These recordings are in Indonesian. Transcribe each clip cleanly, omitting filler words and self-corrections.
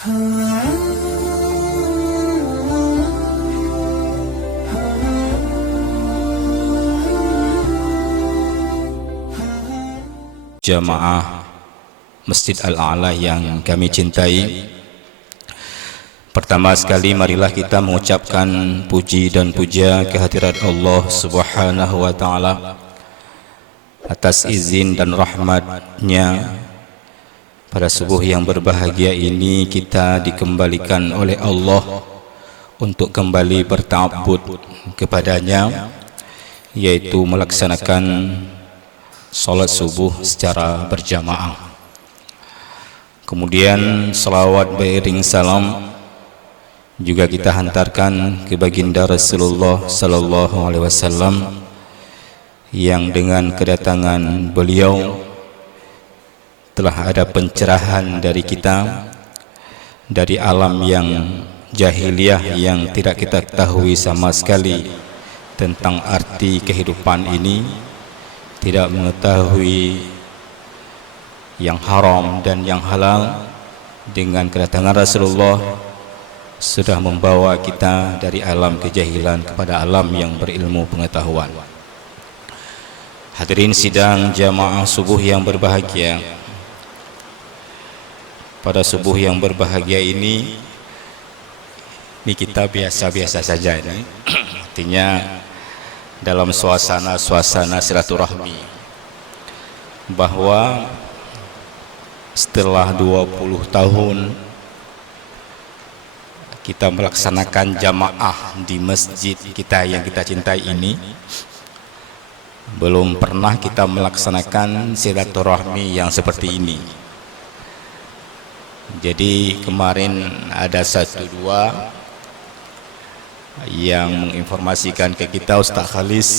Jamaah Masjid Al-A'la yang kami cintai, pertama sekali marilah kita mengucapkan puji dan puja kehadirat Allah Subhanahu wa Ta'ala atas izin dan rahmat-Nya. Pada subuh yang berbahagia ini kita dikembalikan oleh Allah untuk kembali berta'abbud kepadanya, yaitu melaksanakan salat subuh secara berjamaah. Kemudian salawat beriring salam juga kita hantarkan ke baginda Rasulullah sallallahu alaihi wasallam, yang dengan kedatangan beliau telah ada pencerahan dari kita dari alam yang jahiliyah yang tidak kita ketahui sama sekali tentang arti kehidupan ini, tidak mengetahui yang haram dan yang halal. Dengan kedatangan Rasulullah sudah membawa kita dari alam kejahilan kepada alam yang berilmu pengetahuan. Hadirin sidang jamaah subuh yang berbahagia, pada subuh yang berbahagia ini kita biasa-biasa saja ini. Artinya dalam suasana silaturahmi, bahwa setelah 20 tahun kita melaksanakan jamaah di masjid kita yang kita cintai ini, belum pernah kita melaksanakan silaturahmi yang seperti ini. Jadi kemarin ada 1-2 yang menginformasikan ke kita, Ustaz Khalis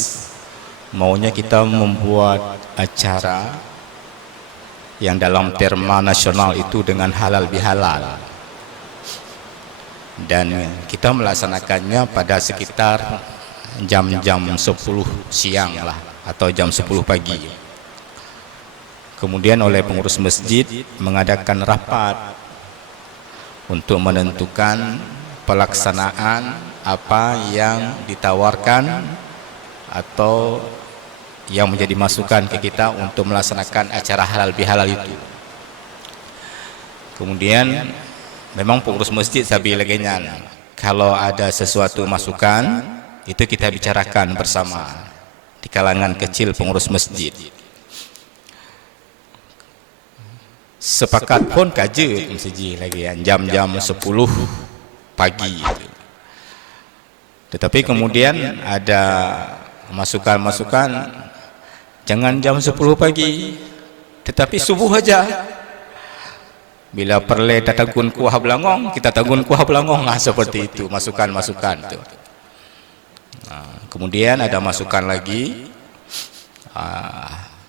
maunya kita membuat acara yang dalam tema nasional itu dengan halal bihalal, dan kita melaksanakannya pada sekitar jam-jam 10 siang lah, atau jam 10 pagi. Kemudian oleh pengurus masjid mengadakan rapat untuk menentukan pelaksanaan apa yang ditawarkan atau yang menjadi masukan ke kita untuk melaksanakan acara halal bihalal itu. Kemudian memang pengurus masjid sabi legenya, kalau ada sesuatu masukan itu kita bicarakan bersama di kalangan kecil pengurus masjid. Sepakat pun kaje masjid lagi jam-jam 10 pagi itu. Tetapi kemudian ada masukan-masukan, jangan jam 10 pagi, tetapi subuh aja. Bila perle tatagun kuah belangong, kita tagun kuah belangong, seperti itu masukan-masukan itu. Kemudian ada masukan lagi,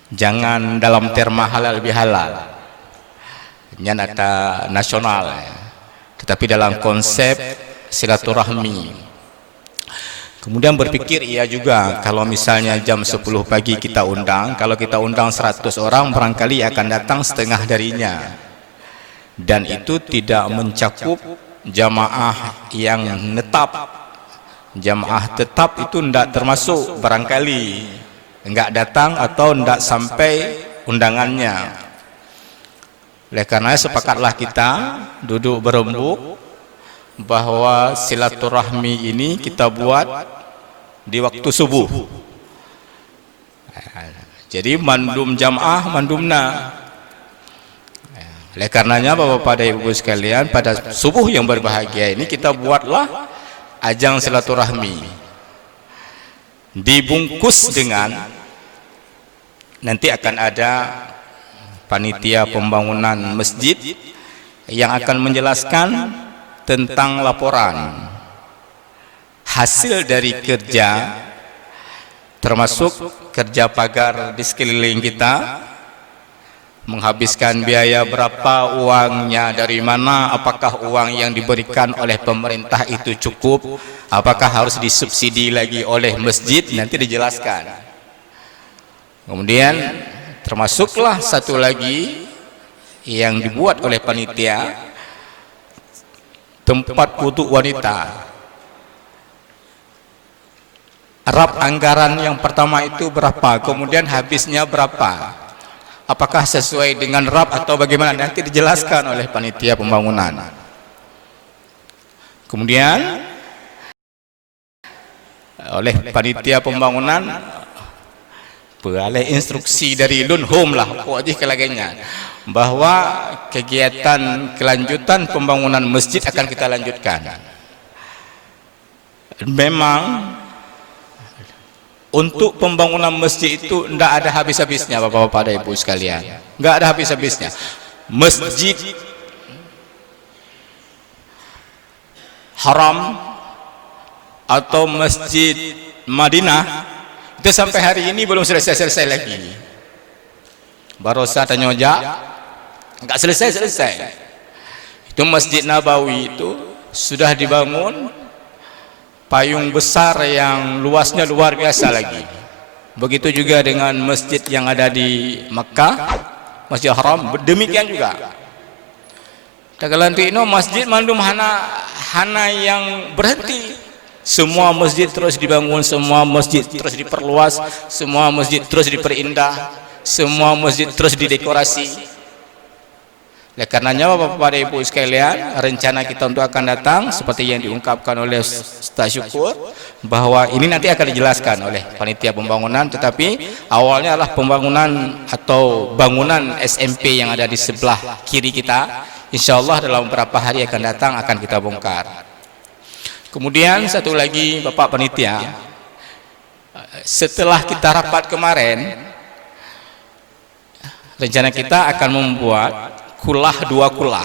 jangan dalam terma halal bihalal, nyata nasional, tetapi dalam konsep silaturahmi. Kemudian berpikir iya juga, kalau misalnya jam 10 pagi kita undang, kalau kita undang 100 orang barangkali akan datang setengah darinya, dan itu tidak mencakup jamaah yang netap. Jamaah tetap itu tidak termasuk, barangkali enggak datang atau enggak sampai undangannya. Oleh karena sepakatlah kita duduk berembuk bahwa silaturahmi ini kita buat di waktu subuh. Jadi mandum jamaah mandumna. Oleh karenanya Bapak dan Ibu sekalian, pada subuh yang berbahagia ini kita buatlah ajang silaturahmi, dibungkus dengan nanti akan ada panitia pembangunan masjid yang akan menjelaskan tentang laporan hasil dari kerja, termasuk kerja pagar di sekeliling kita, menghabiskan biaya berapa, uangnya dari mana, apakah uang yang diberikan oleh pemerintah itu cukup, apakah harus disubsidi lagi oleh masjid, nanti dijelaskan. Kemudian termasuklah satu lagi yang dibuat oleh panitia, tempat wuduk wanita. Rap anggaran yang pertama itu berapa, kemudian habisnya berapa, apakah sesuai dengan rap atau bagaimana, nanti dijelaskan oleh panitia pembangunan. Kemudian oleh panitia pembangunan oleh instruksi dari Lunhum lah pokoknya kelaganya, bahwa kegiatan kelanjutan pembangunan masjid akan kita lanjutkan. Memang untuk pembangunan masjid itu tidak ada habis-habisnya Bapak-bapak dan Ibu sekalian, tidak ada habis-habisnya. Masjid Haram atau Masjid Madinah itu sampai hari ini belum selesai-selesai lagi. Barosa tanya ojak, enggak selesai-selesai. Itu Masjid Nabawi itu sudah dibangun payung besar yang luasnya luar biasa lagi. Begitu juga dengan masjid yang ada di Mekah, Masjid Haram, demikian juga. Tagalantino masjid mandum hana yang berhenti. Semua masjid terus dibangun, semua masjid terus diperluas, semua masjid terus diperindah, semua masjid terus didekorasi. Oleh karenanya Bapak dan Ibu sekalian, rencana kita untuk akan datang seperti yang diungkapkan oleh Ustaz Syukur, bahwa ini nanti akan dijelaskan oleh panitia pembangunan, tetapi awalnya adalah pembangunan atau bangunan SMP yang ada di sebelah kiri kita. Insyaallah dalam beberapa hari akan datang akan kita bongkar. Kemudian satu lagi Bapak panitia, setelah kita rapat kemarin, rencana kita akan membuat kulah, 2 kulah.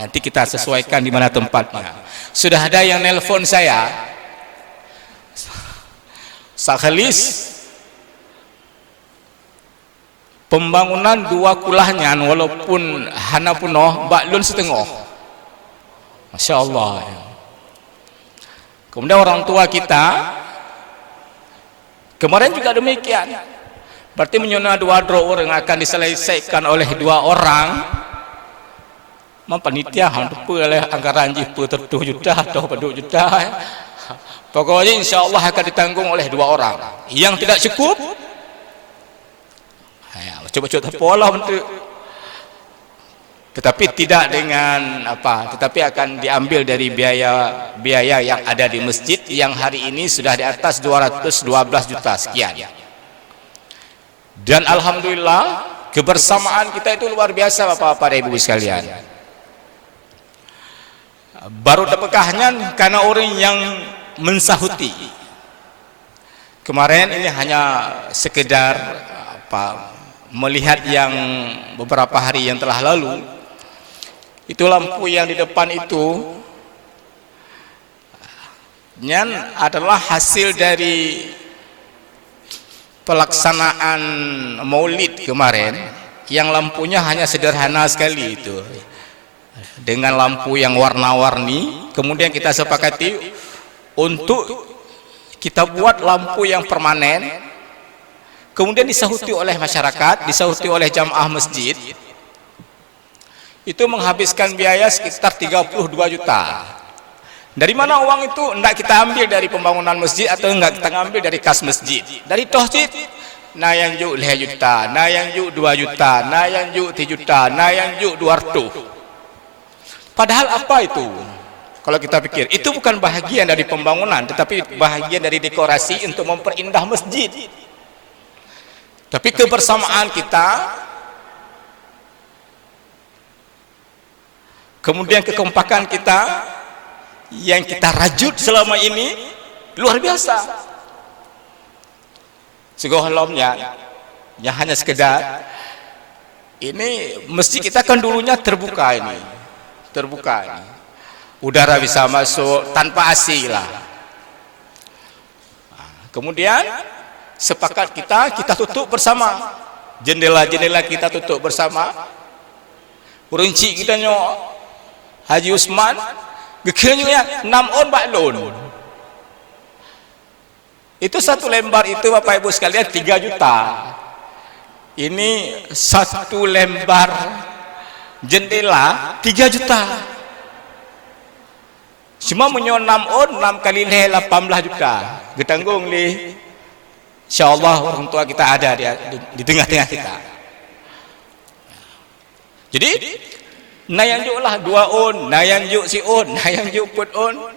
Nanti kita sesuaikan di mana tempatnya. Sudah ada yang nelpon saya, Sakhalis, pembangunan 2 kulahnya walaupun hana punoh baklun setengah. Masya Allah. Kemudian orang tua kita kemarin juga demikian. Berarti menyona 2 orang akan diselesaikan oleh 2 orang. Panitia hampir oleh anggaran jipu 7 juta atau 2 juta. Pokoknya insya Allah akan ditanggung oleh 2 orang. Yang tidak cukup, coba-coba pola untuk. Tetapi tidak dengan apa, tetapi akan diambil dari biaya yang ada di masjid yang hari ini sudah di atas 212 juta sekian. Dan alhamdulillah kebersamaan kita itu luar biasa Bapak-bapak dan Ibu sekalian. Baru dapekahnya karena orang yang mensahuti. Kemarin ini hanya sekedar melihat yang beberapa hari yang telah lalu. Itu lampu yang di depan itu adalah hasil dari pelaksanaan Maulid kemarin, yang lampunya hanya sederhana sekali itu, dengan lampu yang warna-warni. Kemudian kita sepakati untuk kita buat lampu yang permanen, kemudian disahuti oleh masyarakat, disahuti oleh jamaah masjid. Itu menghabiskan biaya sekitar 32 juta. Dari mana uang itu? Tidak kita ambil dari pembangunan masjid atau tidak kita ambil dari kas masjid. Dari tohjid, na yang juk 5 juta, na yang juk 2 juta, na yang juk 3 juta, na yang juk 200. Padahal apa itu? Kalau kita pikir, itu bukan bahagian dari pembangunan, tetapi bahagian dari dekorasi untuk memperindah masjid. Tapi kebersamaan kita, kemudian kekompakan kita yang kita rajut selama ini luar biasa. Segohlomnya yang hanya sekedar ini, masjid kita kan dulunya terbuka ini, terbuka ini. Udara bisa masuk tanpa AC lah. Kemudian sepakat kita tutup bersama, jendela-jendela kita tutup bersama. Rinci kita nyok Haji Usman gekiranya 6 on baklun. Itu satu lembar itu Bapak Ibu sekalian 3 juta. Ini satu lembar jendela 3 juta. Cuma menyo 6 on 6 kali leh 18 juta. Getanggung leh. Insyaallah orang tua kita ada di tengah-tengah kita. Jadi nayan juk lah 2 on, nayan juk si on, nayan juk put on.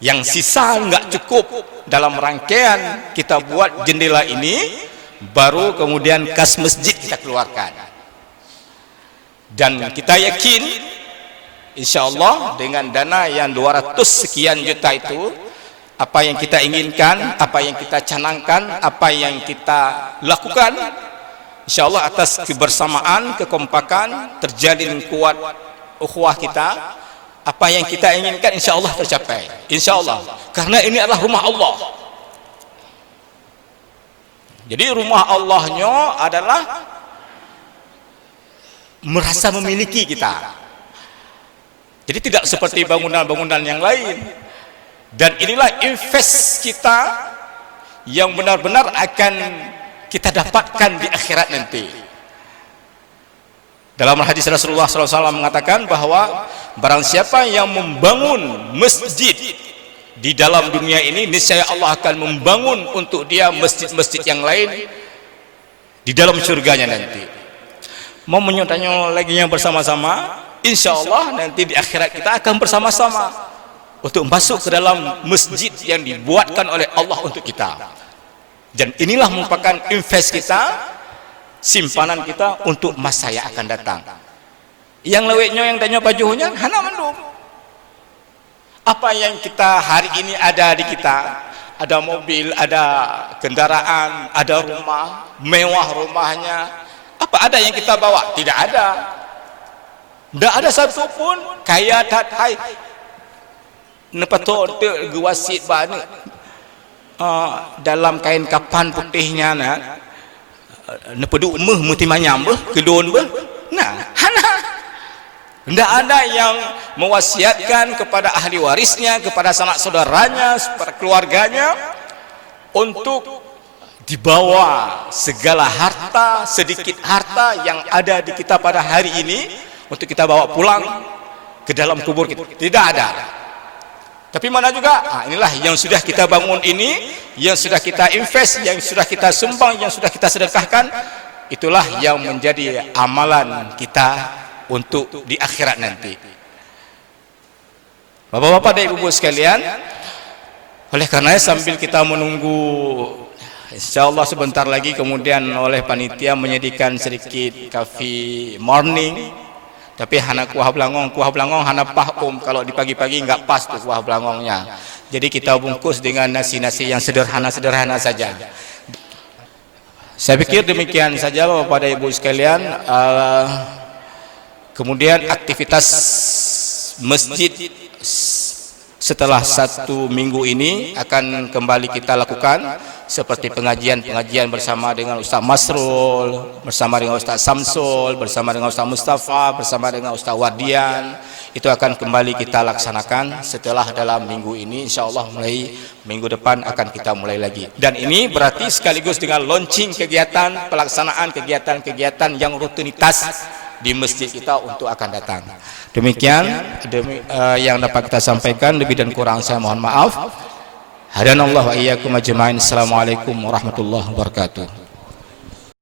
Yang sisa enggak cukup dalam rangkaian kita buat jendela ini, baru kemudian kas masjid kita keluarkan. Dan kita yakin insyaallah dengan dana yang 200 sekian juta itu, apa yang kita inginkan, apa yang kita canangkan, apa yang kita lakukan, insyaallah atas kebersamaan, kekompakan, terjalin kuat ukhuwah kita, apa yang kita inginkan insyaallah tercapai. Insyaallah. Karena ini adalah rumah Allah. Jadi rumah Allahnya adalah merasa memiliki kita. Jadi tidak seperti bangunan-bangunan yang lain. Dan inilah invest kita yang benar-benar akan kita dapatkan di akhirat nanti. Dalam hadis Rasulullah SAW mengatakan bahwa barang siapa yang membangun masjid di dalam dunia ini, niscaya Allah akan membangun untuk dia masjid-masjid yang lain di dalam surganya nanti. Mau menyutanya lagi yang bersama-sama, insya Allah nanti di akhirat kita akan bersama-sama untuk masuk ke dalam masjid yang dibuatkan oleh Allah untuk kita. Dan inilah merupakan invest kita, simpanan kita untuk masa yang akan datang. Yang lewetnya yang tanya bajunya hana mendung. Apa yang kita hari ini ada di kita, ada mobil, ada kendaraan, ada rumah, mewah rumahnya. Apa ada yang kita bawa? Tidak ada. Tidak ada satu pun kaya tatai. Nepato te gewasit bana dalam kain kapan putihnya na nepedu meh muti manyam beh kedon beh. Nah, hana. Tidak ada yang mewasiatkan kepada ahli warisnya, kepada sanak saudaranya, kepada keluarganya untuk dibawa segala harta, sedikit harta yang ada di kita pada hari ini untuk kita bawa pulang ke dalam kubur kita. Tidak ada. Tapi mana juga, inilah yang sudah kita bangun ini, yang sudah kita invest, yang sudah kita sumbang, yang sudah kita sedekahkan, itulah yang menjadi amalan kita untuk di akhirat nanti. Bapak-bapak dan ibu-ibu sekalian, oleh karena sambil kita menunggu, insyaallah sebentar lagi kemudian oleh panitia menyediakan sedikit coffee morning. Tapi hana kuah belangong hana pah kalau di pagi-pagi enggak pas tuh kuah belangongnya. Jadi kita bungkus dengan nasi-nasi yang sederhana-sederhana saja. Saya pikir demikian saja Bapak dan Ibu sekalian. Kemudian aktivitas masjid setelah 1 minggu ini akan kembali kita lakukan, seperti pengajian-pengajian bersama dengan Ustaz Masrul, bersama dengan Ustaz Samsul, bersama dengan Ustaz Mustafa, bersama dengan Ustaz Wardian. Itu akan kembali kita laksanakan setelah dalam minggu ini, insyaallah mulai minggu depan akan kita mulai lagi. Dan ini berarti sekaligus dengan launching kegiatan, pelaksanaan kegiatan-kegiatan yang rutinitas di masjid kita untuk akan datang. Demikian yang dapat kita sampaikan, lebih dan kurang saya mohon maaf. Hadanallahu wa iyyakum ajmain. Assalamualaikum warahmatullahi wabarakatuh.